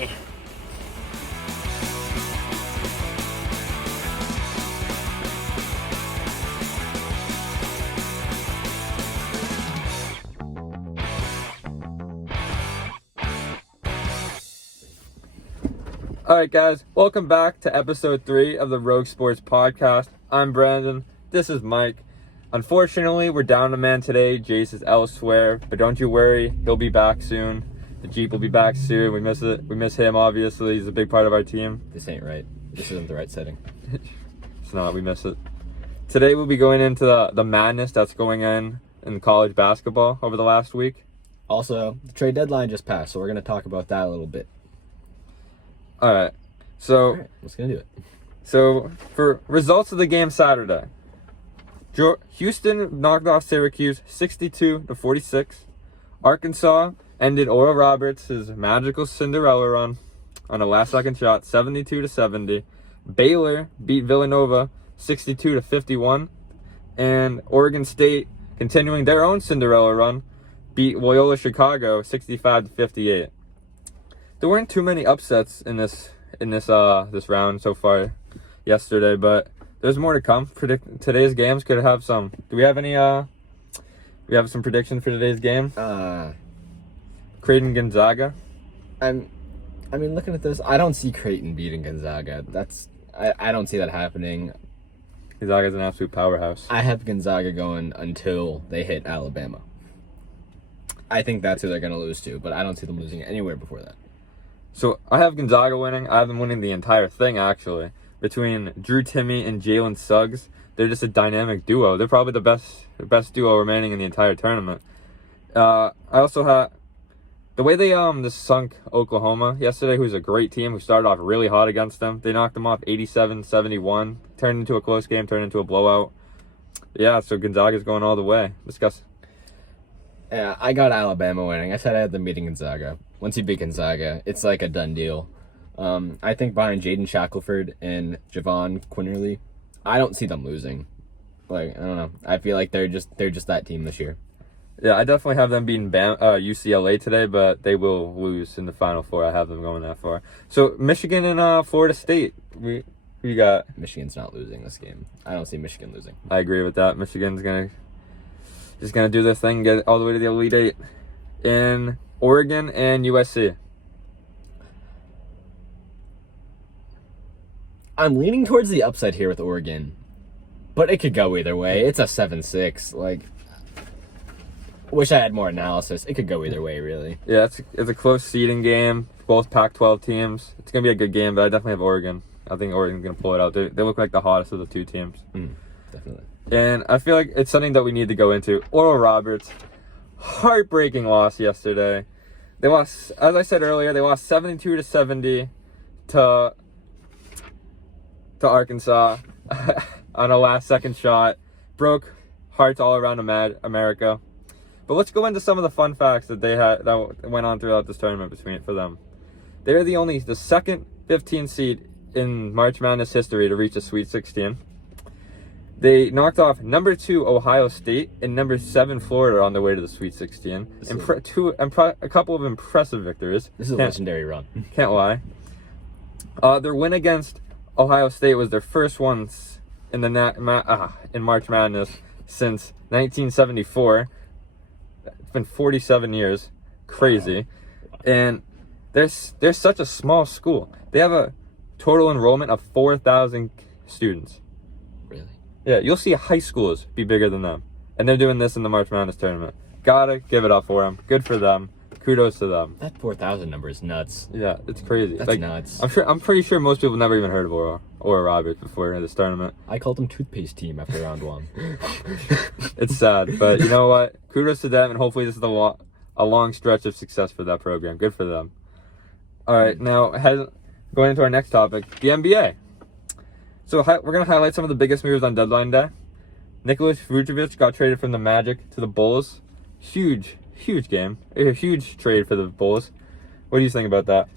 Alright guys, welcome back to episode 3 of the Rogue Sports Podcast. I'm Brandon, this is Mike. Unfortunately, we're down a man today. Jace is elsewhere, but don't you worry, he'll be back soon. The Jeep will be back soon. We miss it. We miss him, obviously. He's a big part of our team. This ain't right. This isn't the right setting. It's not, we miss it. Today we'll be going into the madness that's going in college basketball over the last week. Also, the trade deadline just passed, so we're going to talk about that a little bit. Alright, so let's get into it. So, for results of the game Saturday, Houston knocked off Syracuse 62-46. Arkansas ended Oral Roberts' magical Cinderella run on a last-second shot, 72-70. Baylor beat Villanova 62-51. And Oregon State, continuing their own Cinderella run, beat Loyola Chicago 65-58. There weren't too many upsets in this round so far yesterday, but there's more to come. Today's games could have some. Do we have any we have some predictions for today's game? Creighton Gonzaga. I mean, looking at this, I don't see Creighton beating Gonzaga. I don't see that happening. Gonzaga's an absolute powerhouse. I have Gonzaga going until they hit Alabama. I think that's who they're going to lose to, but I don't see them losing anywhere before that. So I have Gonzaga winning. I have them winning the entire thing, actually. Between Drew Timme and Jalen Suggs, they're just a dynamic duo. They're probably the best duo remaining in the entire tournament. I also have the way they just sunk Oklahoma yesterday, who's a great team, who started off really hot against them. They knocked them off 87-71, turned into a close game, turned into a blowout. Yeah, so Gonzaga's going all the way. Discuss. Yeah, I got Alabama winning. I said I had them beating Gonzaga. Once you beat Gonzaga, it's like a done deal. I think behind Jaden Shackelford and Javon Quinterly, I don't see them losing. Like, I don't know. I feel like they're just that team this year. Yeah, I definitely have them beating UCLA today, but they will lose in the Final Four. I have them going that far. So Michigan and Florida State, we got. Michigan's not losing this game. I don't see Michigan losing. I agree with that. Michigan's just gonna do their thing, get all the way to the Elite Eight. In Oregon and USC. I'm leaning towards the upside here with Oregon, but it could go either way. It's a 7-6. Like, wish I had more analysis. It could go either way, really. Yeah, it's a close seeding game. Both Pac-12 teams. It's gonna be a good game, but I definitely have Oregon. I think Oregon's gonna pull it out. They look like the hottest of the two teams. Definitely. And I feel like it's something that we need to go into. Oral Roberts, heartbreaking loss yesterday. They lost, as I said earlier, they lost 72-70 to Arkansas on a last-second shot. Broke hearts all around America. But let's go into some of the fun facts that they had that went on throughout this tournament for them. They're the second 15 seed in March Madness history to reach the Sweet 16. They knocked off number 2 Ohio State and number 7 Florida on their way to the Sweet 16. A couple of impressive victories. This is a legendary run. Can't lie. Their win against Ohio State was their first ones in in March Madness since 1974. It's been 47 years. Crazy. Wow. And they're such a small school. They have a total enrollment of 4,000 students. Really? Yeah, you'll see high schools be bigger than them. And they're doing this in the March Madness tournament. Gotta give it up for them. Good for them. Kudos to them. That 4,000 number is nuts. Yeah, it's crazy. That's nuts. I'm pretty sure most people never even heard of Oral Roberts before this tournament. I called them toothpaste team after round 1. It's sad, but you know what? Kudos to them, and hopefully this is a long stretch of success for that program. Good for them. All right, now going into our next topic, the NBA. So we're going to highlight some of the biggest moves on deadline day. Nikola Vucevic got traded from the Magic to the Bulls. Huge game. A huge trade for the Bulls. What do you think about that?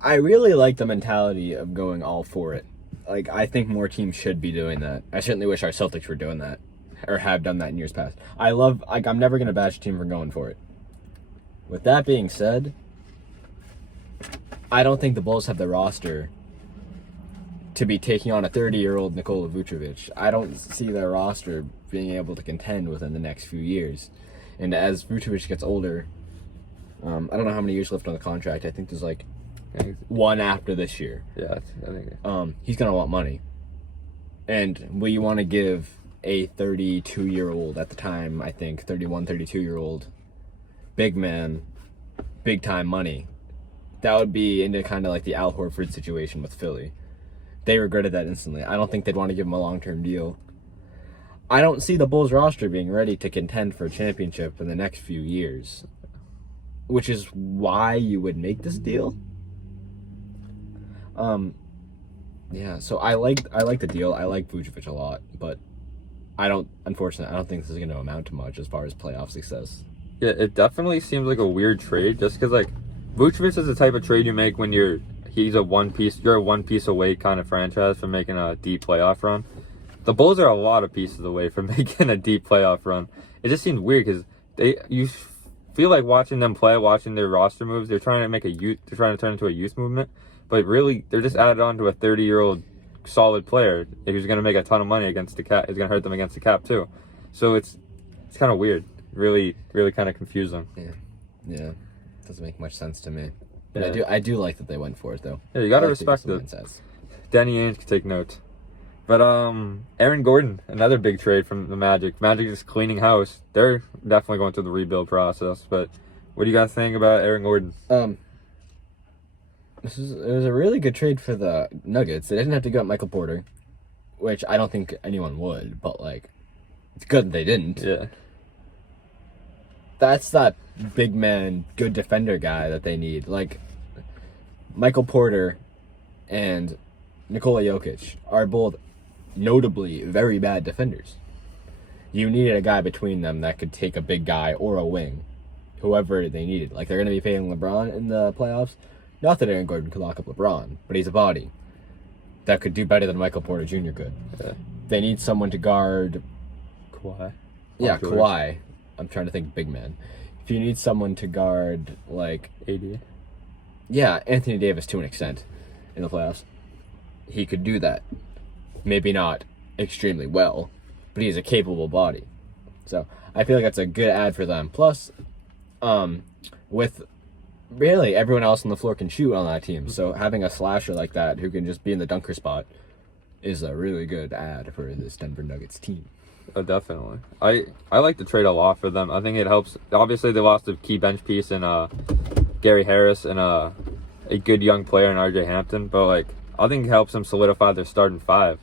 I really like the mentality of going all for it. Like, I think more teams should be doing that. I certainly wish our Celtics were doing that, or have done that in years past. I'm never going to bash a team for going for it. With that being said, I don't think the Bulls have the roster to be taking on a 30-year-old Nikola Vucevic. I don't see their roster being able to contend within the next few years. And as Vucevic gets older, I don't know how many years left on the contract. I think there's like one after this year. Yeah, I think. He's gonna want money. And will you want to give a 32-year-old at the time, I think 31, 32-year-old big man, big time money? That would be into kind of like the Al Horford situation with Philly. They regretted that instantly. I don't think they'd want to give him a long-term deal. I don't see the Bulls roster being ready to contend for a championship in the next few years, which is why you would make this deal. Yeah, so I like the deal. I like Vucevic a lot, but unfortunately, I don't think this is going to amount to much as far as playoff success. Yeah, it definitely seems like a weird trade, just because like Vucevic is the type of trade you make when you're a one piece away kind of franchise from making a deep playoff run. The Bulls are a lot of pieces away from making a deep playoff run. It just seems weird because you feel like watching them play, watching their roster moves. They're trying to turn into a youth movement, but really they're just added on to a 30-year-old solid player who's going to make a ton of money against the cap. Is going to hurt them against the cap too. So it's kind of weird. Really, really kind of confusing. Yeah, doesn't make much sense to me. Yeah. But I do like that they went for it though. Yeah, you gotta respect it. Danny Ainge can take notes. But Aaron Gordon, another big trade from the Magic. Magic is cleaning house. They're definitely going through the rebuild process. But what do you guys think about Aaron Gordon? It was a really good trade for the Nuggets. They didn't have to go at Michael Porter, which I don't think anyone would. But like, it's good that they didn't. Yeah. That's that big man, good defender guy that they need. Like, Michael Porter and Nikola Jokic are both notably very bad defenders. You needed a guy between them that could take a big guy or a wing, whoever they needed. Like, they're going to be paying LeBron in the playoffs. Not that Aaron Gordon could lock up LeBron, but he's a body that could do better than Michael Porter Jr. could. Yeah. They need someone to guard Kawhi. Yeah, Kawhi. I'm trying to think big man. If you need someone to guard, like... AD. Yeah, Anthony Davis to an extent in the playoffs. He could do that. Maybe not extremely well, but he's a capable body. So, I feel like that's a good ad for them. Plus, with really everyone else on the floor can shoot on that team. So, having a slasher like that who can just be in the dunker spot is a really good ad for this Denver Nuggets team. Oh, definitely. I like the trade a lot for them. I think it helps. Obviously, they lost a key bench piece in Gary Harris and a good young player in RJ Hampton. But, like, I think it helps them solidify their starting five.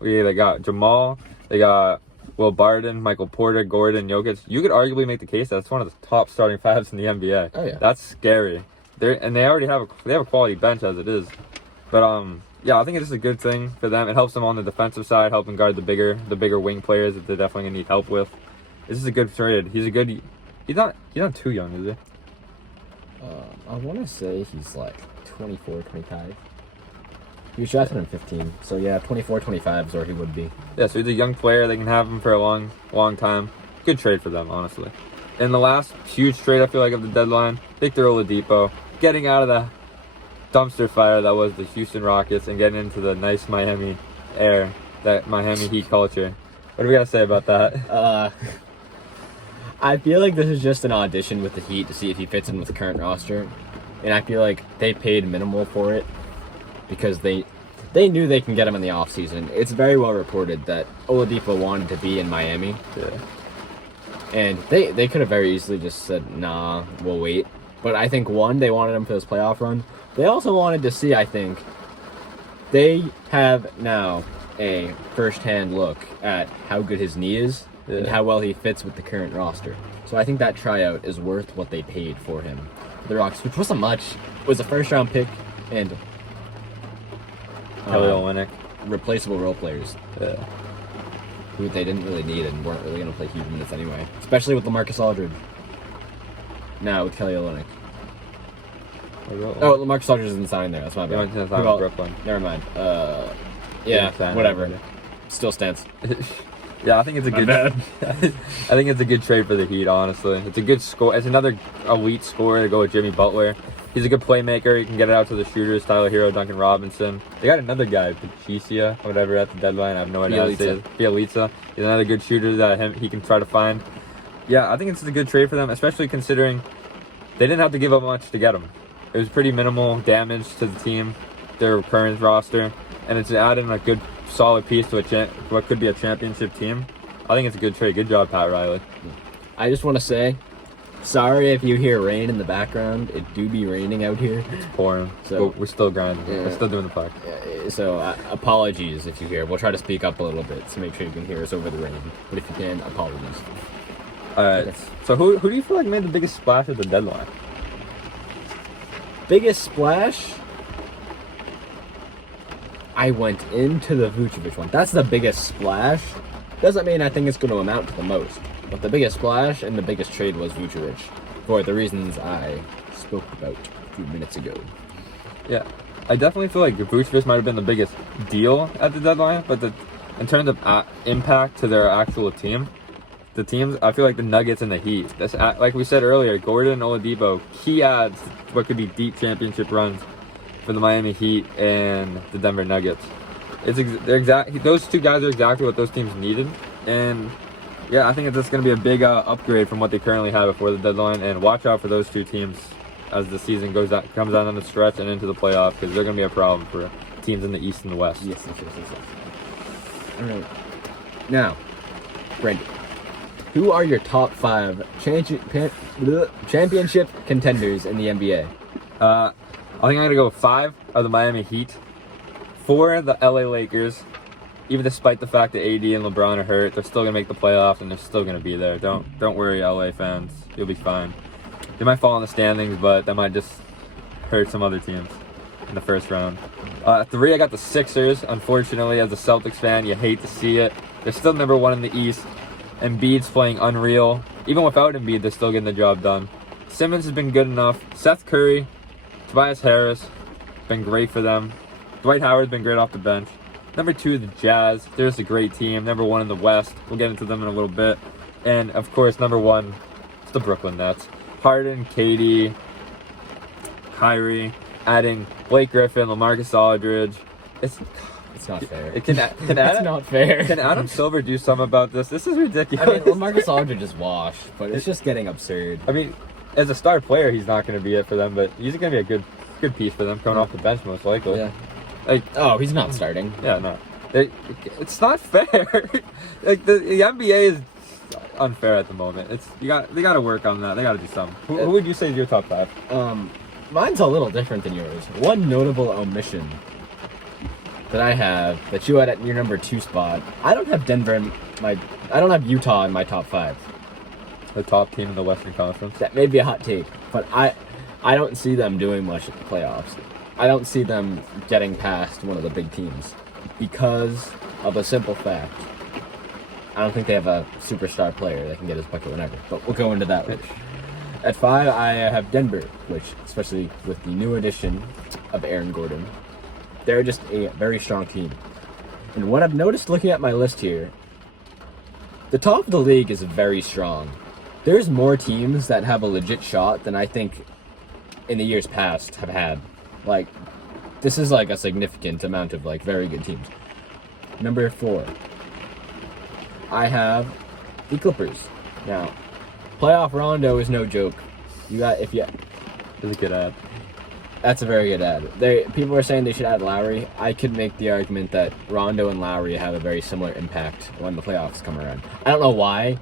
They got Jamal, they got Will Barton, Michael Porter, Gordon, Jokic. You could arguably make the case that's one of the top starting fives in the NBA. Oh, yeah. That's scary. They already have a quality bench as it is. But, yeah, I think it's a good thing for them. It helps them on the defensive side, helping guard the bigger wing players that they're definitely gonna need help with. This is a good trade. He's not too young, is he? I want to say he's like 24, 25. He was drafted in 15, so yeah, 24, 25 is where he would be. Yeah, so he's a young player. They can have him for a long, long time. Good trade for them, honestly. And the last huge trade, I feel like, of the deadline, Victor Oladipo getting out of the dumpster fire that was the Houston Rockets and getting into the nice Miami air, that Miami Heat culture. What do we got to say about that? I feel like this is just an audition with the Heat to see if he fits in with the current roster. And I feel like they paid minimal for it because they knew they can get him in the offseason. It's very well reported that Oladipo wanted to be in Miami. Yeah. And they could have very easily just said, nah, we'll wait. But I think, one, they wanted him for this playoff run. They also wanted to see, I think, they have now a first-hand look at how good his knee is and how well he fits with the current roster. So I think that tryout is worth what they paid for him. The Rockets, which wasn't much. It was a first-round pick and Kelly Olynyk. Replaceable role players. Yeah. Who they didn't really need and weren't really going to play huge minutes anyway. Especially with LaMarcus Aldridge. Now with Kelly Olynyk. Oh, LaMarcus Aldridge isn't signing there. That's my bad. Brooklyn. Never mind. Yeah, whatever. Still stands. Yeah, I think it's a good. I think it's a good trade for the Heat. Honestly, it's a good score. It's another elite scorer to go with Jimmy Butler. He's a good playmaker. He can get it out to the shooters. Tyler Hero, Duncan Robinson. They got another guy, Patricia, whatever, at the deadline. I have no idea how to say it. Bielitsa. He's another good shooter that he can try to find. Yeah, I think it's a good trade for them, especially considering they didn't have to give up much to get him. It was pretty minimal damage to the team, their current roster, and it's adding a good, solid piece to what could be a championship team. I think it's a good trade. Good job, Pat Riley. I just want to say, sorry if you hear rain in the background. It do be raining out here. It's pouring, so we're still grinding. Yeah. We're still doing the puck. So apologies if you hear. We'll try to speak up a little bit to make sure you can hear us over the rain. But if you can, apologies. All right. Okay. So who do you feel like made the biggest splash at the deadline? Biggest splash? I went into the Vucevic one. That's the biggest splash. Doesn't mean I think it's going to amount to the most. But the biggest splash and the biggest trade was Vucevic, for the reasons I spoke about a few minutes ago. Yeah, I definitely feel like Vucevic might have been the biggest deal at the deadline, but in terms of impact to their actual team, the teams, I feel like the Nuggets and the Heat. Like we said earlier, Gordon and Oladipo, key adds what could be deep championship runs for the Miami Heat and the Denver Nuggets. Those two guys are exactly what those teams needed, and yeah, I think it's just going to be a big upgrade from what they currently have before the deadline. And watch out for those two teams as the season comes out on the stretch and into the playoff, because they're going to be a problem for teams in the East and the West. Yes. All right. Now, Brendan, who are your top 5 championship contenders in the NBA? I think I'm going to go 5 are the Miami Heat, 4 the LA Lakers. Even despite the fact that AD and LeBron are hurt, they're still going to make the playoffs and they're still going to be there. Don't worry, LA fans. You'll be fine. They might fall in the standings, but that might just hurt some other teams in the first round. 3, I got the Sixers. Unfortunately, as a Celtics fan, you hate to see it. They're still number 1 in the East. Embiid's playing unreal. Even without Embiid, they're still getting the job done. Simmons has been good enough. Seth Curry, Tobias Harris, been great for them. Dwight Howard's been great off the bench. Number 2, the Jazz. They're just a great team. Number 1 in the West. We'll get into them in a little bit. And, of course, number 1, it's the Brooklyn Nets. Harden, KD, Kyrie, adding Blake Griffin, LaMarcus Aldridge. It's not fair. It's not fair. Can Adam Silver do something about this? This is ridiculous. I mean, LaMarcus Aldridge is washed, but it's just getting absurd. I mean, as a star player, he's not going to be it for them, but he's going to be a good piece for them coming off the bench, most likely. Yeah. He's not starting. Yeah, no. It's not fair. Like the NBA is unfair at the moment. They got to work on that. They got to do something. Who would you say is your top 5? Mine's a little different than yours. One notable omission that I have that you had at your number 2 spot. I don't have I don't have Utah in my top 5. The top team in the Western Conference. That may be a hot take, but I don't see them doing much at the playoffs. I don't see them getting past one of the big teams because of a simple fact. I don't think they have a superstar player that can get his bucket whenever, but we'll go into that later. At 5, I have Denver, which, especially with the new addition of Aaron Gordon, they're just a very strong team. And what I've noticed looking at my list here, the top of the league is very strong. There's more teams that have a legit shot than I think in the years past have had. Like, this is like a significant amount of like very good teams. Number 4, I have the Clippers. Now, playoff Rondo is no joke. It's a good ad. That's a very good ad. People are saying they should add Lowry. I could make the argument that Rondo and Lowry have a very similar impact when the playoffs come around. I don't know why.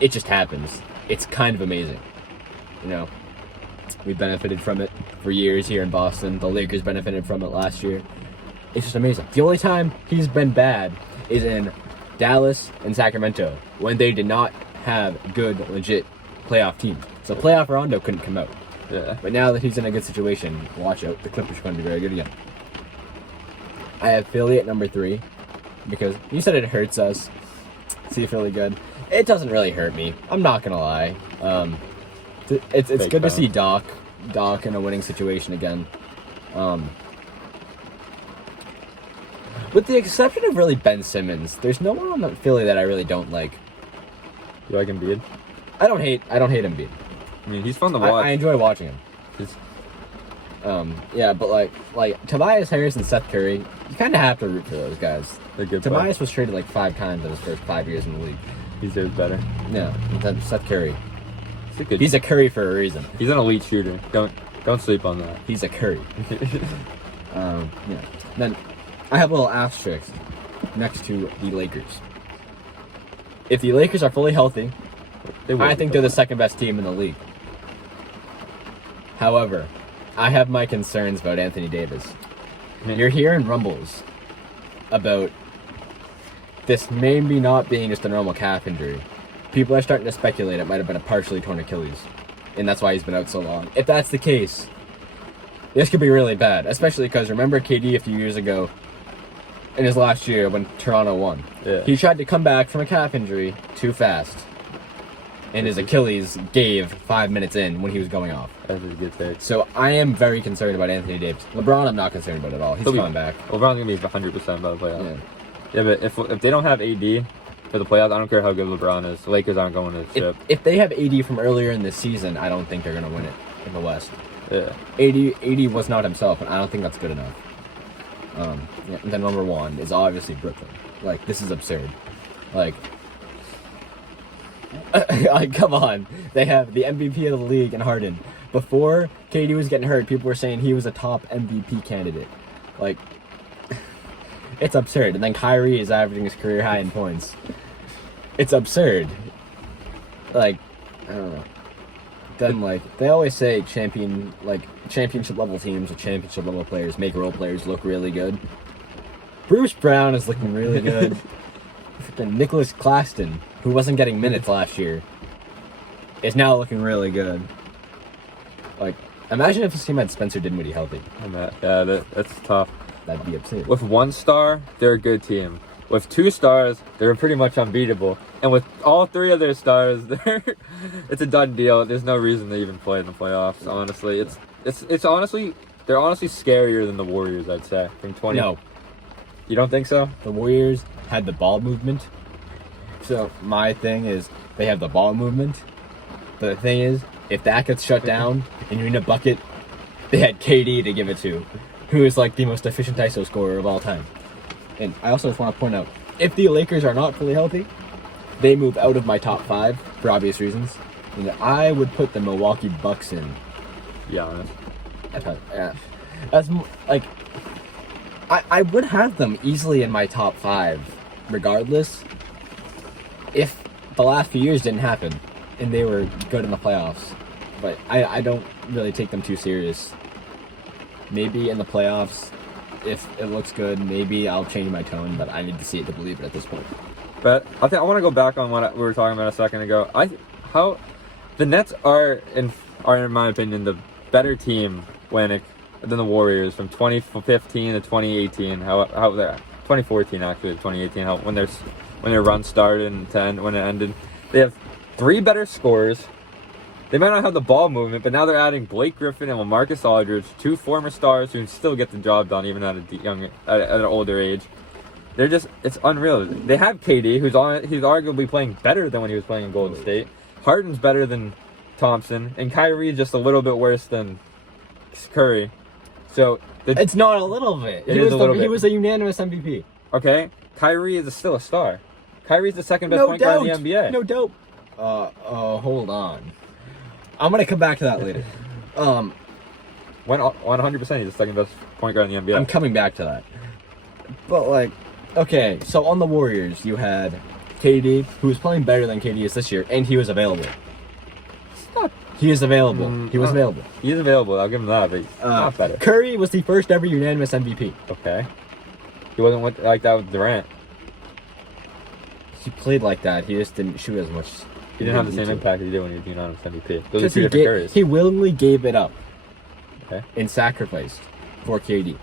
It just happens. It's kind of amazing. You know, we benefited from it for years here in Boston. The Lakers benefited from it last year. It's just amazing. The only time he's been bad is in Dallas and Sacramento when they did not have good, legit playoff teams. So playoff Rondo couldn't come out. Yeah. But now that he's in a good situation, watch out. The Clippers are going to be very good again. I have Philly at number 3 because you said it hurts us to see Philly good. It doesn't really hurt me. I'm not going to lie. It's good to see Doc in a winning situation again. With the exception of really Ben Simmons, there's no one on Philly that I really don't like. You like Embiid? I don't hate Embiid. I mean, he's fun to watch. I enjoy watching him. Yeah, but like Tobias Harris and Seth Curry, you kind of have to root for those guys. They're good. Tobias was traded like 5 times in his first 5 years in the league. He deserves better. Yeah, then Seth Curry. He's He's a Curry for a reason. He's an elite shooter. Don't sleep on that. He's a Curry. Yeah. Then I have a little asterisk next to the Lakers. If the Lakers are fully healthy, I think they're the second best team in the league. However, I have my concerns about Anthony Davis. You're hearing rumbles about this maybe not being just a normal calf injury. People are starting to speculate it might have been a partially torn Achilles, and that's why he's been out so long. If that's the case, this could be really bad, especially because remember KD a few years ago in his last year when Toronto won. Yeah. He tried to come back from a calf injury too fast, and his Achilles gave 5 minutes in when he was going off. That's a good take. So I am very concerned about Anthony Davis. LeBron, I'm not concerned about at all. He's coming back. LeBron's gonna be 100% by the playoffs. Yeah. Yeah, but if they don't have AD for the playoffs, I don't care how good LeBron is. The Lakers aren't going to the ship. If they have AD from earlier in the season, I don't think they're gonna win it in the West. Yeah. AD was not himself, and I don't think that's good enough. Yeah, and then number 1 is obviously Brooklyn. Like, this is absurd. Like, come on. They have the MVP of the league in Harden. Before KD was getting hurt, people were saying he was a top MVP candidate. Like, it's absurd. And then Kyrie is averaging his career high in points. It's absurd. Like, I don't know. Then, like, they always say championship level teams or championship level players make role players look really good. Bruce Brown is looking really good. Freaking Nicholas Claxton, who wasn't getting minutes last year, is now looking really good. Like, imagine if this team had Spencer Dinwiddie healthy. Yeah, that's tough. That'd be absurd. With 1 star, they're a good team. With 2 stars, they're pretty much unbeatable. And with all 3 of their stars, it's a done deal. There's no reason to even play in the playoffs. Honestly, it's honestly they're honestly scarier than the Warriors. I'd say from 20. No, you don't think so? the Warriors had the ball movement. So my thing is they have the ball movement. But the thing is, if that gets shut down and you need a bucket, they had KD to give it to, who is like the most efficient ISO scorer of all time. And I also just want to point out, if the Lakers are not fully healthy, they move out of my top 5 for obvious reasons. And I would put the Milwaukee Bucks in. Yeah. That's like, I would have them easily in my top 5, regardless. If the last few years didn't happen and they were good in the playoffs, but I don't really take them too serious. Maybe in the playoffs, if it looks good, maybe I'll change my tone, but I need to see it to believe it at this point. But I want to go back on what we were talking about a second ago. How the Nets are in my opinion the better team than the Warriors from 2015 to 2018. How 2014 actually to 2018. When their run started and when it ended, they have 3 better scorers. They might not have the ball movement, but now they're adding Blake Griffin and LaMarcus Aldridge, 2 former stars who can still get the job done even at an older age. It's unreal. They have KD, who's arguably playing better than when he was playing in Golden State. Harden's better than Thompson, and Kyrie just a little bit worse than Curry. So it's not a little bit. He was a unanimous MVP. Okay, Kyrie is still a star. Kyrie's the second best point guard in the NBA. No doubt. Hold on. I'm gonna come back to that later. 100%, he's the second best point guard in the NBA. I'm coming back to that. But like, okay, so on the Warriors, you had KD, who was playing better than KD is this year, and he was available. He is available. He was available. He is available. I'll give him that, but he's not better. Curry was the first ever unanimous MVP. Okay. He wasn't like that with Durant. He played like that. He just didn't shoot as much. He didn't have the same impact he did when he was unanimous MVP. Those are 2 different Currys. He willingly gave it up. Okay. And sacrificed for KD.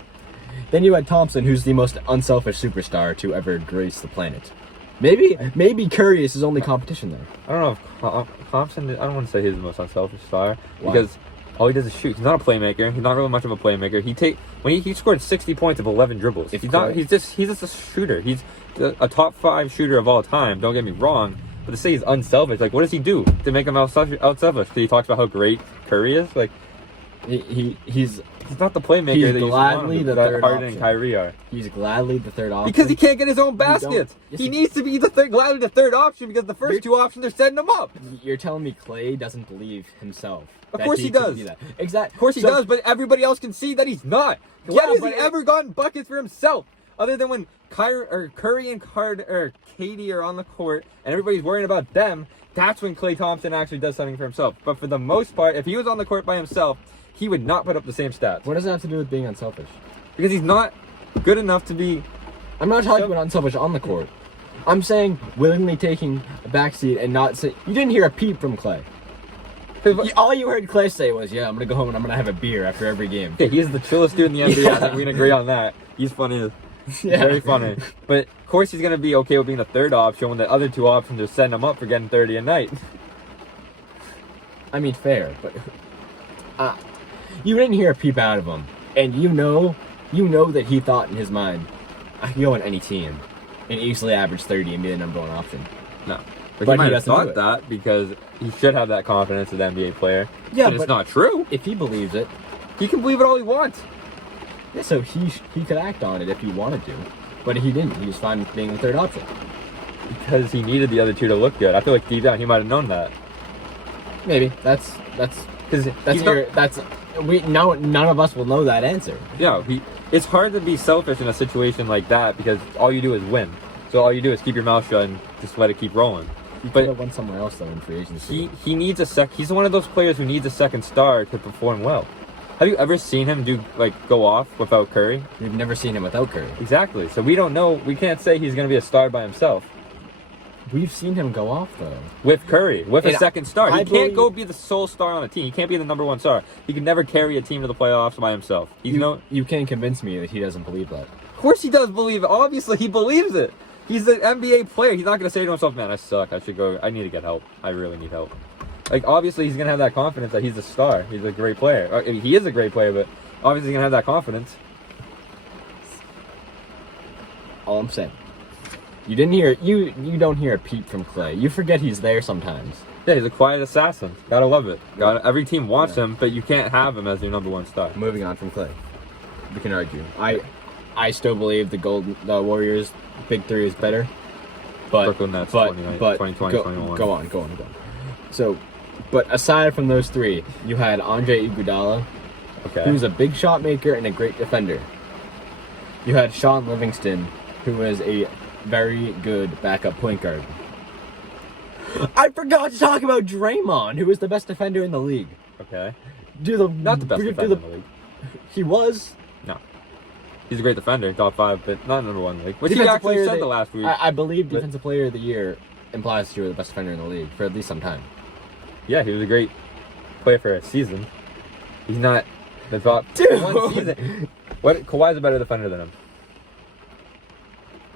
Then you had Thompson, who's the most unselfish superstar to ever grace the planet. Maybe Curry is his only competition there. I don't know if Thompson. I don't want to say he's the most unselfish star. Why? Because all he does is shoot. He's not a playmaker. He's not really much of a playmaker. He scored 60 points of 11 dribbles. He's just a shooter. He's a top 5 shooter of all time. Don't get me wrong. But to say he's unselfish, like, what does he do to make him unselfish? He talks about how great Curry is. Like, He's not the playmaker He's that you gladly want the that third Harden and option. Kyrie are. He's gladly the third option. Because he can't get his own don't- baskets. Yes, He needs to be gladly the third option because the first two options are setting him up. You're telling me Klay doesn't believe himself? Of that course he could does. be that. Exactly. Of course he does, but everybody else can see that he's not. When Yeah, has but he ever gotten buckets for himself? Other than when Curry and Katie are on the court and everybody's worrying about them, that's when Klay Thompson actually does something for himself. But for the most part, if he was on the court by himself, he would not put up the same stats. What does that have to do with being unselfish? Because he's not good enough to be... I'm not talking about unselfish on the court. I'm saying willingly taking a backseat and not say... You didn't hear a peep from Klay. All you heard Klay say was, yeah, I'm going to go home and I'm going to have a beer after every game. Okay, he's the chillest dude in the NBA. I think we can agree on that. He's funny. Yeah. Very funny. But, of course, he's going to be okay with being the third option when the other two options are setting him up for getting 30 a night. I mean, fair, but... you didn't hear a peep out of him. And you know that he thought in his mind, I can go on any team and easily average 30 and be the number one option. No. But he he might have doesn't do thought it. that because he should have that confidence as an NBA player. Yeah, but it's not true. If he believes it, He can believe it all he wants. yeah, so he could act on it if he wanted to. But he didn't. He was fine with being the third option. Because he needed the other two to look good. I feel like deep down he might have known that. Maybe. That's Because none of us will know that answer. it's hard to be selfish in a situation like that because all you do is win. So all you do is keep your mouth shut and just let it keep rolling. He could But have went somewhere else though in free agency. he needs he's one of those players who needs a second star to perform well. Have you ever seen him go off without Curry? We've never seen him without Curry. Exactly. So we don't know. We can't say he's going to be a star by himself. We've seen him go off though. With Curry, with a And second star. He I can't go believe- be the sole star on a team. He can't be the number one star. He can never carry a team to the playoffs by himself. You can't convince me that he doesn't believe that. Of course he does believe it. Obviously, he believes it. He's an NBA player. He's not going to say to himself, man, I suck. I should go. I need to get help. I really need help. Like, obviously, he's going to have that confidence that he's a star. He's a great player. I mean, he is a great player, but obviously he's going to have that confidence. All I'm saying. You don't hear a peep from Klay. You forget he's there sometimes. Yeah, he's a quiet assassin. Gotta love it. Every team wants him, but you can't have him as your number one star. Moving on from Klay. We can argue. I still believe the Warriors big three is better. But Brooklyn Nets, but 2020, 21. Go on. So, but aside from those three, you had Andre Iguodala, Okay. who's a big shot maker and a great defender. You had Sean Livingston, who is a very good backup point guard. I forgot to talk about Draymond, who is the best defender in the league. Okay. Not the best defender in the league. He was. No. He's a great defender, top 5, but not number 1 in the league. Which he Defensive actually player said of the last week. I believe Defensive Player of the Year implies that you were the best defender in the league for at least some time. Yeah, he was a great player for a season. He's not the top Dude. one season. Kawhi's a better defender than him.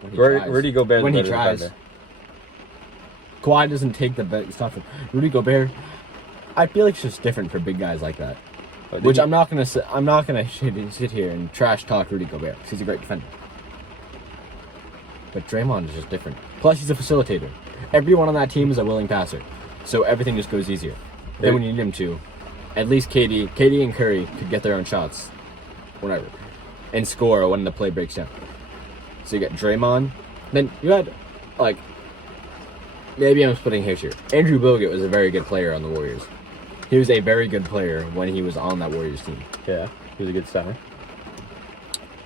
When he tries. Rudy Gobert's When a he better tries. defender. Kawhi doesn't take the best stuff from Rudy Gobert. I feel like it's just different for big guys like that. But Which did I'm not gonna sit here and trash talk Rudy Gobert because he's a great defender. But Draymond is just different. Plus, he's a facilitator. Everyone on that team is a willing passer, so everything just goes easier. Then when you need him to, at least KD and Curry could get their own shots, whatever, and score when the play breaks down. So you got Draymond. Then you had, like, maybe I'm splitting hairs here. Andrew Bogut was a very good player on the Warriors. He was a very good player when he was on that Warriors team. Yeah, he was a good center.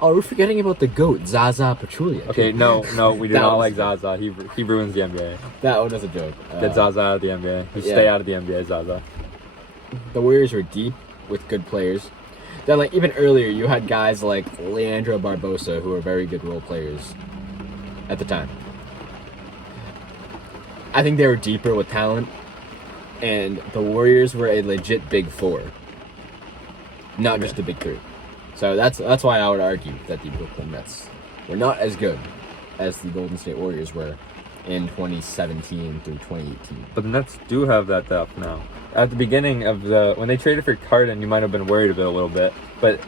Oh, we're forgetting about the GOAT, Zaza Pachulia. Okay, no, we do That not was- like Zaza. He ruins the NBA. That was a joke. Get Zaza out of the NBA. You stay out of the NBA, Zaza. The Warriors were deep with good players. Then, like, even earlier, you had guys like Leandro Barbosa, who were very good role players at the time. I think they were deeper with talent, and the Warriors were a legit big four, not just a big three. So that's why I would argue that the Brooklyn Nets were not as good as the Golden State Warriors were in 2017 through 2018. But the Nets do have that depth now. At the beginning of when they traded for Harden, you might have been worried about it a little bit. But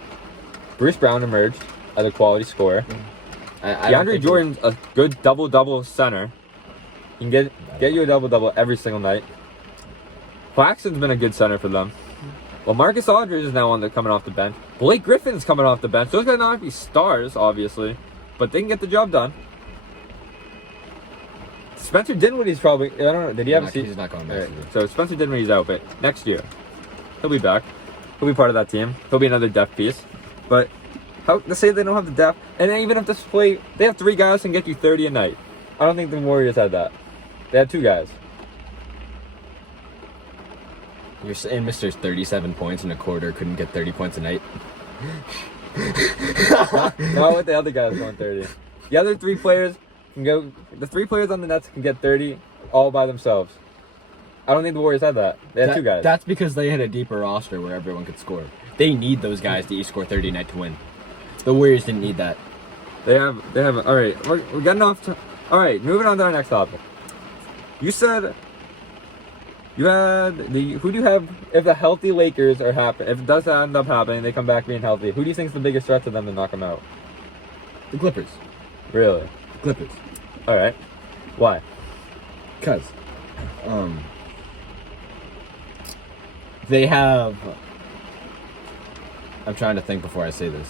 Bruce Brown emerged as a quality scorer. DeAndre Jordan's a good double-double center. He can get you a double-double every single night. Claxton's been a good center for them. Well, Marcus Aldridge is now coming off the bench. Blake Griffin's coming off the bench. Those guys not be stars, obviously, but they can get the job done. Spencer Dinwiddie's probably. I don't know. Did he have a season? He's not going back. Right. So Spencer Dinwiddie's out, but next year he'll be back. He'll be part of that team. He'll be another depth piece. But let's say they don't have the depth, and then even if this play, they have 3 guys who can get you 30 a night. I don't think the Warriors had that. They had 2 guys. You're saying Mr. 37 points in a quarter couldn't get 30 points a night? Not with the other guys going 30. The other 3 players can go. The 3 players on the Nets can get 30 all by themselves. I don't think the Warriors had that. They had 2 guys. That's because they had a deeper roster where everyone could score. They need those guys to each score 30 a night to win. The Warriors didn't need that. They have. All right, we're getting off. All right, moving on to our next topic. You said you had who do you have if the healthy Lakers are happen? If it does end up happening, they come back being healthy. Who do you think is the biggest threat to them to knock them out? The Clippers. Really? The Clippers. All right. Why? Because they have. I'm trying to think before I say this.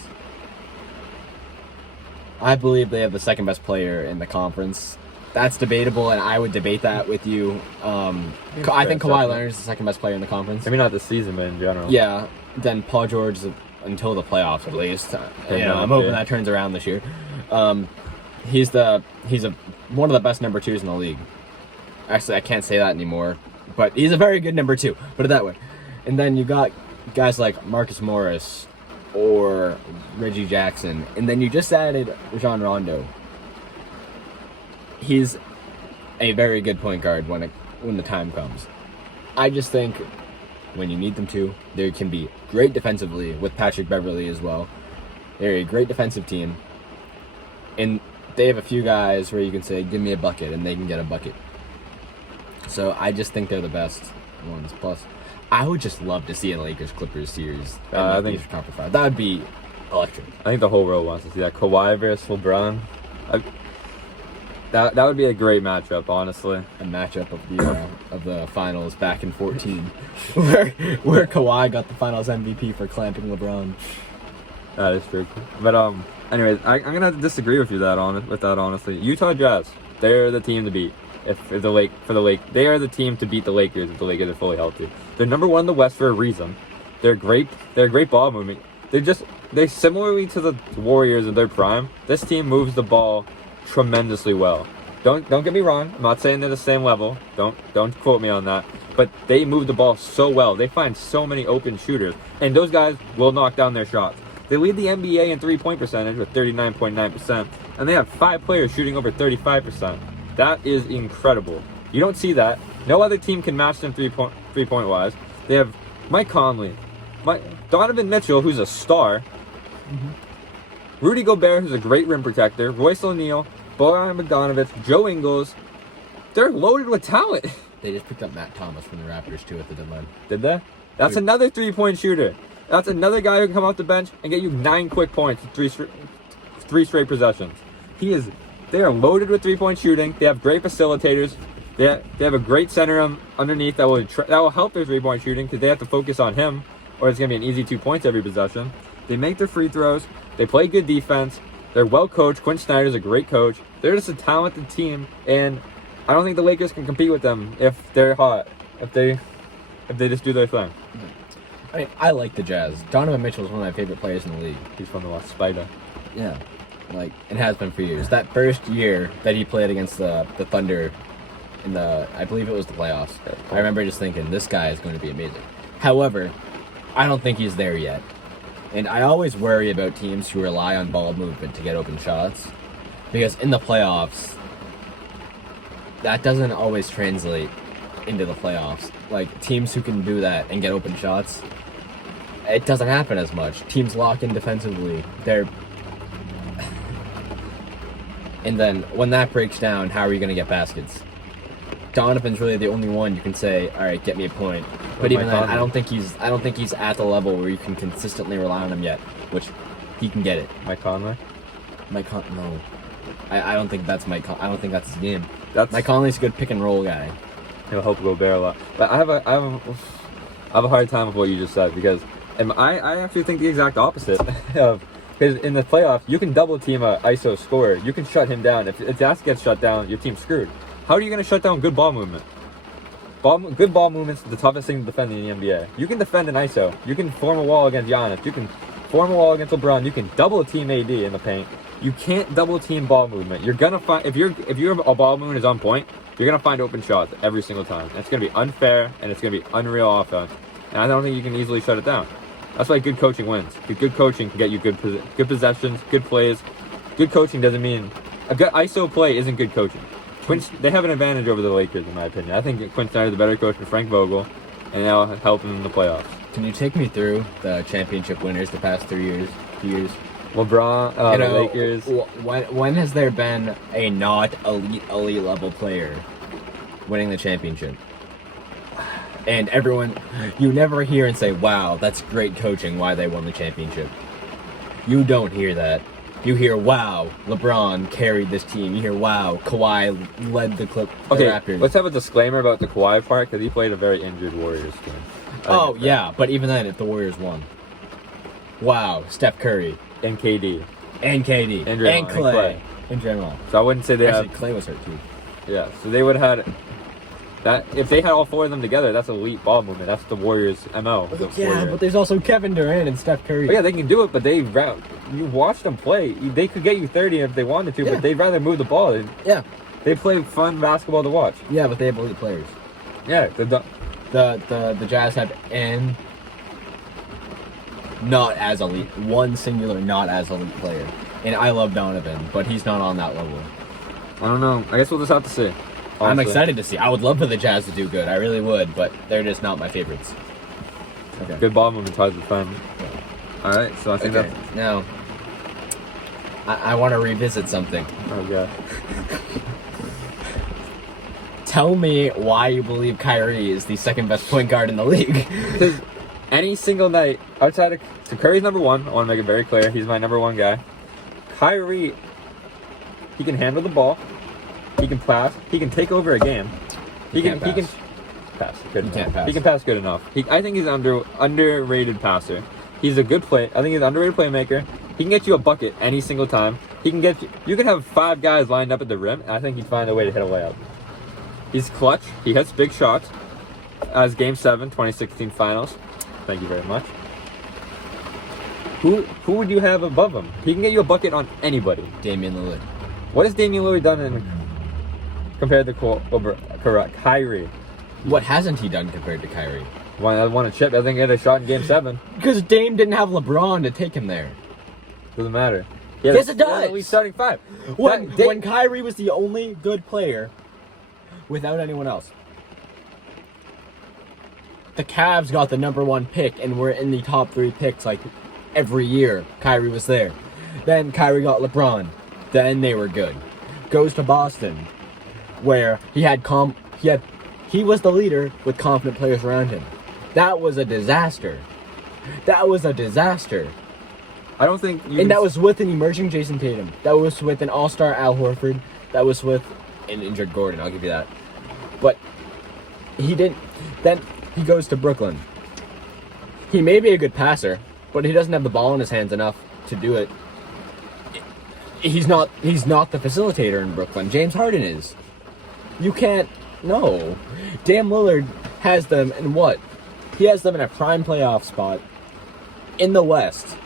I believe they have the second best player in the conference. That's debatable, and I would debate that with you. I think Kawhi Leonard is the second best player in the conference. Maybe not this season, but in general. Yeah, then Paul George until the playoffs at least. I'm hoping that turns around this year. He's one of the best number 2s in the league. Actually, I can't say that anymore, but he's a very good number 2. Put it that way. And then you got guys like Marcus Morris or Reggie Jackson, and then you just added Rajon Rondo. He's a very good point guard when the time comes. I just think when you need them to, they can be great defensively with Patrick Beverley as well. They're a great defensive team, and they have a few guys where you can say, "Give me a bucket," and they can get a bucket. So I just think they're the best ones. Plus, I would just love to see a Lakers-Clippers series. I think top 5. That would be electric. I think the whole world wants to see that. Kawhi versus LeBron. That would be a great matchup, honestly. A matchup of the finals back in 14, where Kawhi got the Finals MVP for clamping LeBron. That is true. But anyways, I'm gonna have to disagree with you honestly. Utah Jazz, they're the team to beat. They are the team to beat the Lakers if the Lakers are fully healthy. They're number 1 in the West for a reason. They're great ball movement. They similarly to the Warriors in their prime. This team moves the ball tremendously well. Don't get me wrong. I'm not saying they're the same level. Don't quote me on that. But they move the ball so well. They find so many open shooters, and those guys will knock down their shots. They lead the NBA in 3-point percentage with 39.9%, and they have 5 players shooting over 35%. That is incredible. You don't see that. No other team can match them three-point wise. They have Mike Conley, Donovan Mitchell, who's a star, Rudy Gobert, who's a great rim protector, Royce O'Neal, Bojan Bogdanovic, Joe Ingles. They're loaded with talent. They just picked up Matt Thomas from the Raptors too at the deadline. Did they? That's another 3-point shooter. That's another guy who can come off the bench and get you 9 quick points in 3 straight possessions. They are loaded with 3-point shooting. They have great facilitators. They have a great center underneath that will help their 3-point shooting because they have to focus on him, or it's gonna be an easy 2 points every possession. They make their free throws. They play good defense. They're well coached. Quinn Snyder's a great coach. They're just a talented team, and I don't think the Lakers can compete with them if they're hot. If they just do their thing. I mean, I like the Jazz. Donovan Mitchell is one of my favorite players in the league. He's from the West Spider. Yeah, it has been for years. That first year that he played against the Thunder in I believe it was the playoffs. I remember just thinking, this guy is going to be amazing. However, I don't think he's there yet. And I always worry about teams who rely on ball movement to get open shots. Because in the playoffs, that doesn't always translate into the playoffs. Teams who can do that and get open shots, it doesn't happen as much. Teams lock in defensively. And then when that breaks down, how are you going to get baskets? Donovan's really the only one you can say, all right, get me a point. But even then, I don't think he's at the level where you can consistently rely on him yet, which he can get it. Mike Conley? No. I don't think that's I don't think that's his game. Mike Conley's a good pick and roll guy. He'll help Gobert a lot. But I have I have a hard time with what you just said because I actually think the exact opposite of because in the playoffs you can double team a ISO scorer. You can shut him down. If that gets shut down, your team's screwed. How are you going to shut down good ball movement? Good ball movement's the toughest thing to defend in the NBA. You can defend an ISO. You can form a wall against Giannis. You can form a wall against LeBron. You can double team AD in the paint. You can't double team ball movement. You're gonna find if your ball movement is on point, you're gonna find open shots every single time. And it's gonna be unfair and it's gonna be unreal offense. And I don't think you can easily shut it down. That's why good coaching wins. Good coaching can get you good possessions, good plays. Good coaching doesn't mean a good ISO play isn't good coaching. They have an advantage over the Lakers in my opinion. I think Quinn Snyder's a better coach than Frank Vogel, and that'll help him in the playoffs. Can you take me through the championship winners the past 3 years? LeBron, the Lakers. When has there been a not elite level player winning the championship? And everyone, you never hear and say, wow, that's great coaching, why they won the championship. You don't hear that. You hear, wow, LeBron carried this team. You hear, wow, Kawhi led the Raptors. Let's have a disclaimer about the Kawhi part, because he played a very injured Warriors team. Oh, yeah, but even then, if the Warriors won. Wow, Steph Curry. And KD. And KD. And Draymond. And Klay. In general. So I wouldn't say they Actually, Klay was hurt, too. Yeah, so they would have had... That if they had all four of them together, that's elite ball movement. That's the Warriors' MO. Yeah, but there's also Kevin Durant and Steph Curry. But yeah, they can do it, but you watch them play. They could get you 30 if they wanted to, but they'd rather move the ball. Yeah. They play fun basketball to watch. Yeah, but they have elite players. Yeah, the Jazz have an not as elite, one singular not as elite player. And I love Donovan, but he's not on that level. I don't know. I guess we'll just have to see. Honestly. I'm excited to see. I would love for the Jazz to do good. I really would, but they're just not my favorites. Okay. Good ball movement ties the fun. All right, so I think that's... Now, I want to revisit something. Oh, God. Tell me why you believe Kyrie is the second best point guard in the league. Because any single night, outside of... So Curry's number one. I want to make it very clear. He's my number one guy. Kyrie, he can handle the ball. He can pass. He can take over a game. He can pass. Good enough. Can't pass. He can pass good enough. I think he's underrated passer. He's a good I think he's an underrated playmaker. He can get you a bucket any single time. He can get you can have 5 guys lined up at the rim, and I think he'd find a way to hit a layup. He's clutch. He hits big shots. As Game 7, 2016 Finals. Thank you very much. Who would you have above him? He can get you a bucket on anybody. Damian Lillard. What has Damian Lillard done compared to Kyrie? What hasn't he done compared to Kyrie? Won a chip. I think he had a shot in Game 7. Because Dame didn't have LeBron to take him there. Doesn't matter. Yes, it does. He's starting 5. When Kyrie was the only good player without anyone else. The Cavs got the number 1 pick and were in the top 3 picks like every year. Kyrie was there. Then Kyrie got LeBron. Then they were good. Goes to Boston, where he was the leader with confident players around him. That was a disaster. I don't think and that was with an emerging Jason Tatum. That was with an all-star Al Horford. That was with an injured Gordon, I'll give you that. But he didn't. Then he goes to Brooklyn. He may be a good passer, but he doesn't have the ball in his hands enough to do it. He's not the facilitator in Brooklyn. James Harden is. You can't. No. Dame Lillard has them in what? He has them in a prime playoff spot in the West.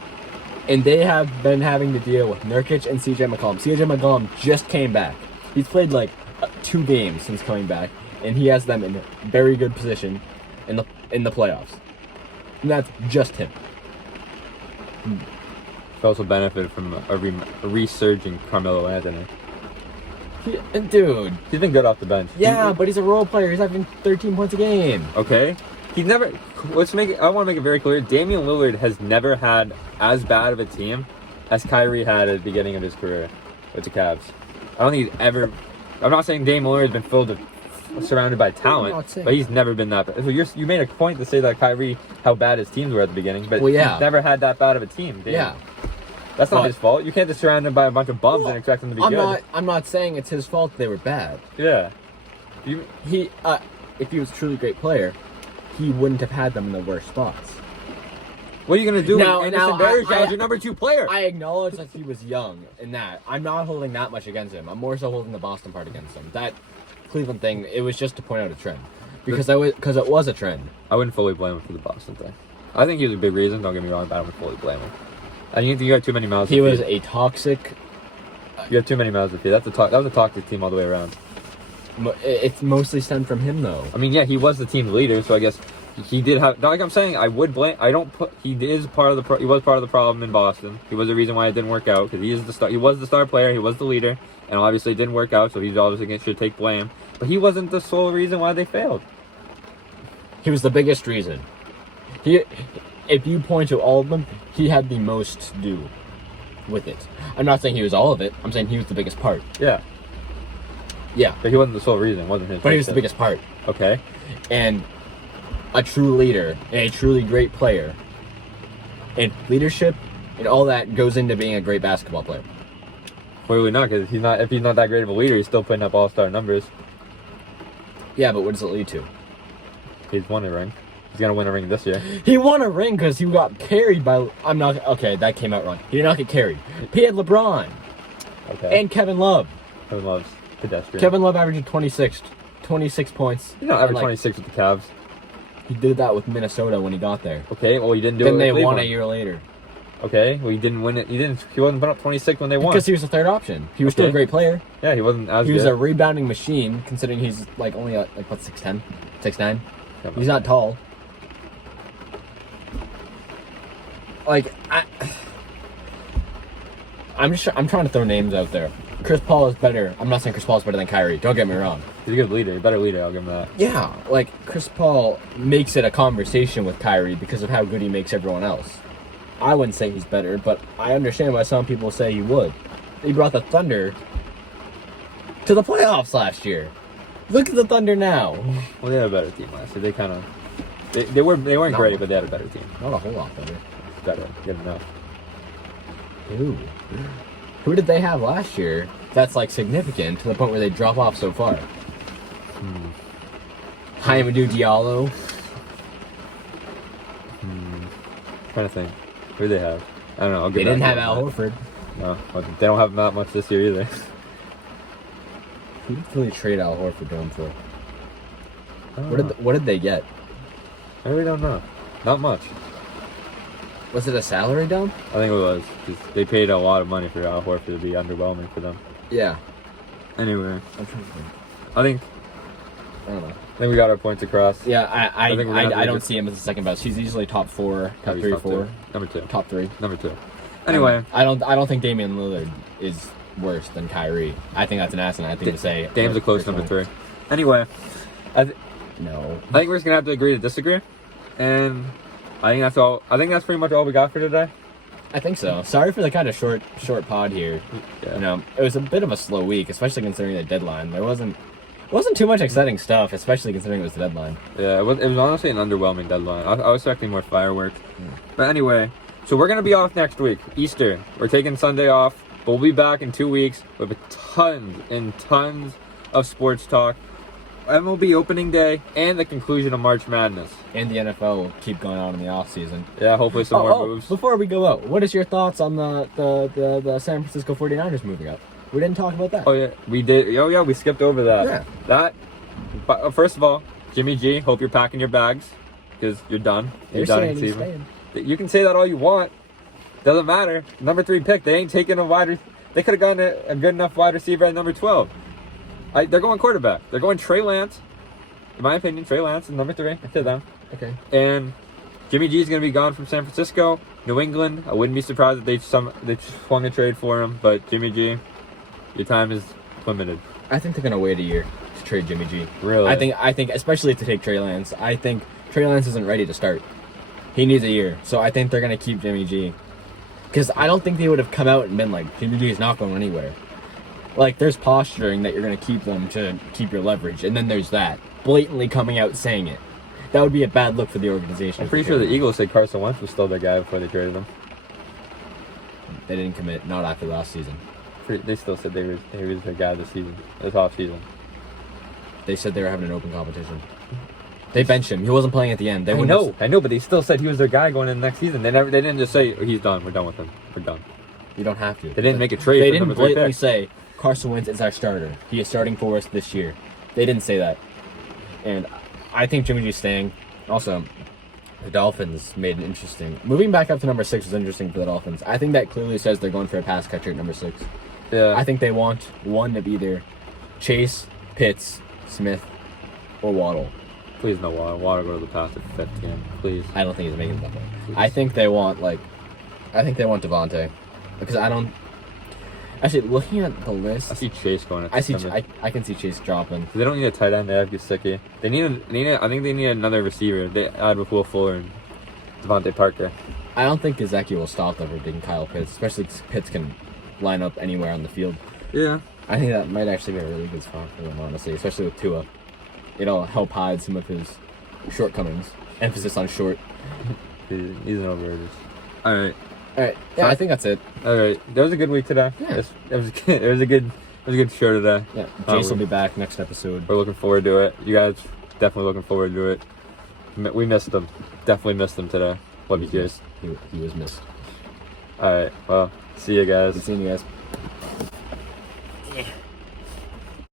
And they have been having to deal with Nurkic and CJ McCollum. CJ McCollum just came back. He's played like 2 games since coming back. And he has them in very good position in the playoffs. And that's just him. He also benefited from a resurging Carmelo Anthony. Dude. He's been good off the bench. Yeah, but he's a role player. He's having 13 points a game. Okay. I want to make it very clear. Damian Lillard has never had as bad of a team as Kyrie had at the beginning of his career with the Cavs. I don't think he's ever... I'm not saying Damian Lillard has been surrounded by talent, but he's never been that bad. So you made a point to say that Kyrie, how bad his teams were at the beginning, but he's never had that bad of a team. Damian. Yeah. That's not his fault. You can't just surround him by a bunch of bums and expect him to be good. I'm not saying it's his fault they were bad. Yeah. If he was a truly great player, he wouldn't have had them in the worst spots. What are you going to do Now- when now, Anderson Varejao I- is your number 2 player? I acknowledge that he was young in that. I'm not holding that much against him. I'm more so holding the Boston part against him. That Cleveland thing, it was just to point out a trend. Because it was a trend. I wouldn't fully blame him for the Boston thing. I think he was a big reason, don't get me wrong, but I wouldn't fully blame him. I think you got too many mouths to He feed. was a toxic... You have too many mouths to feed. That was a toxic team all the way around. It's mostly stemmed from him, though. I mean, yeah, he was the team leader, so I guess he did have. Like I'm saying, I would blame. I don't put. He is part of the. He was part of the problem in Boston. He was the reason why it didn't work out because he is the star. He was the star player. He was the leader, and obviously it didn't work out. So he's obviously should take blame. But he wasn't the sole reason why they failed. He was the biggest reason. If you point to all of them, he had the most to do with it. I'm not saying he was all of it. I'm saying he was the biggest part. Yeah, Yeah, but he wasn't the sole reason. Wasn't his. but he was the biggest part. Okay. And a true leader, and a truly great player. And leadership and all that goes into being a great basketball player. Clearly not, because he's not. If he's not that great of a leader, he's still putting up all-star numbers. Yeah, but what does it lead to? He's won a ring. He's gonna win a ring this year. He won a ring because he got carried by... Okay, that came out wrong. He did not get carried. He had LeBron Okay. and Kevin Love. Kevin Love's pedestrian. Kevin Love averaged 26 points. He's not average And, 26 with the Cavs. He did that with Minnesota when he got there. Okay. Well, he didn't do Then it. they with won a Cleveland. year later. Okay. Well, he didn't win it. He wasn't put up 26 when they won. Because he was the third option. He was still a Okay. great player. Yeah, he wasn't as He was good. a rebounding machine, considering he's like only like what 6'10", 6'9". Come on. He's not tall. Like I'm trying to throw names out there. Chris Paul is better. I'm not saying Chris Paul is better than Kyrie. Don't get me wrong. He's a good leader. A better leader. I'll give him that. Yeah, like Chris Paul makes it a conversation with Kyrie because of how good he makes everyone else. I wouldn't say he's better, but I understand why some people say he would. He brought the Thunder to the playoffs last year. Look at the Thunder now. Well, they had a better team last year. They kind of. They weren't great, but they had a better team. Not a whole lot better. Better. Good enough. Who did they have last year that's like significant to the point where they drop off so far? Hamidou Diallo. Trying to think. Who do they have? I don't know. I'll give They that didn't to have them. Al Horford. No, but they don't have that much this year either. Who did Philly trade Al Horford to him for? I don't know. What did they get? I really don't know. Not much. Was it a salary dump? I think it was. 'Cause they paid a lot of money for Al Horford to be underwhelming for them. Yeah. Anyway, I'm trying to think. I think I don't know. we got our points across. Yeah, I think we're gonna have I to don't just- see him as the second best. He's easily top 4, top He's 3 or top 4, two. Number 2. top 3. Number 2. Anyway, I don't think Damian Lillard is worse than Kyrie. I think that's an asinine thing to say. Dame's a close number 3. Anyway, No. I think we're just gonna have to agree to disagree, and I think that's all. I think that's pretty much all we got for today. I think so. Sorry for the kind of short pod here. Yeah. You know, it was a bit of a slow week, especially considering the deadline. There wasn't too much exciting stuff, especially considering it was the deadline. Yeah, it was honestly an underwhelming deadline. I was expecting more fireworks. But anyway, so we're going to be off next week, Easter. We're taking Sunday off, but we'll be back in 2 weeks with tons and tons of sports talk. MLB opening day and the conclusion of March Madness. And the NFL will keep going on in the off season. Yeah, hopefully some more moves. Before we go out, what is your thoughts on the San Francisco 49ers moving up? We didn't talk about that. Oh yeah, we did. Oh yeah, we skipped over that. Yeah. But first of all, Jimmy G, hope you're packing your bags because you're done. You're done in season. You can say that all you want. Doesn't matter. Number 3 pick. They ain't taking They could have gotten a good enough wide receiver at number 12. They're going quarterback. They're going Trey Lance. In my opinion, Trey Lance is number 3 to them. Okay. And Jimmy G is going to be gone from San Francisco. New England, I wouldn't be surprised if they swung a trade for him. But Jimmy G, your time is limited. I think they're gonna wait a year to trade Jimmy G. Really? I think especially to take Trey Lance. I think Trey Lance isn't ready to start. He needs a year. So I think they're gonna keep Jimmy G. Because I don't think they would have come out and been like, Jimmy G is not going anywhere. Like, there's posturing that you're going to keep them to keep your leverage, and then there's that. Blatantly coming out saying it. That would be a bad look for the organization. I'm pretty sure the Eagles said Carson Wentz was still their guy before they traded him. They didn't commit, not after last season. They still said he was their guy this off season. They said they were having an open competition. They benched him. He wasn't playing at the end. I know, but they still said he was their guy going in the next season. They didn't just say he's done. We're done with him. We're done. You don't have to. They didn't make a trade. They for didn't number 3 pick. blatantly say Carson Wentz is our starter. He is starting for us this year. They didn't say that. And I think Jimmy G's staying. Also, the Dolphins made an interesting... Moving back up to number 6 was interesting for the Dolphins. I think that clearly says they're going for a pass catcher at number 6. Yeah. I think they want one of either Chase, Pitts, Smith, or Waddle. Please no Waddle. Waddle go to the pass at 15. Please. I don't think he's making that way. I think they want Devontae. Because I don't... Actually, looking at the list... I see Chase going at I can see Chase dropping. They don't need a tight end. They have Gesicki. I think they need another receiver. They add with Will Fuller and Devontae Parker. I don't think Gesicki will stop them from being Kyle Pitts, especially because Pitts can line up anywhere on the field. Yeah. I think that might actually be a really good spot for them, honestly, especially with Tua. It'll help hide some of his shortcomings. Emphasis on short. He's an overrated. All right. Yeah, I think that's it. All right. That was a good week today. Yeah. It was good. It was a good show today. Yeah. Jason will be back next episode. We're looking forward to it. You guys definitely looking forward to it. We missed him. Definitely missed him today. Love you guys. He was missed. All right. Well, see you guys. Good seeing you guys. Yeah.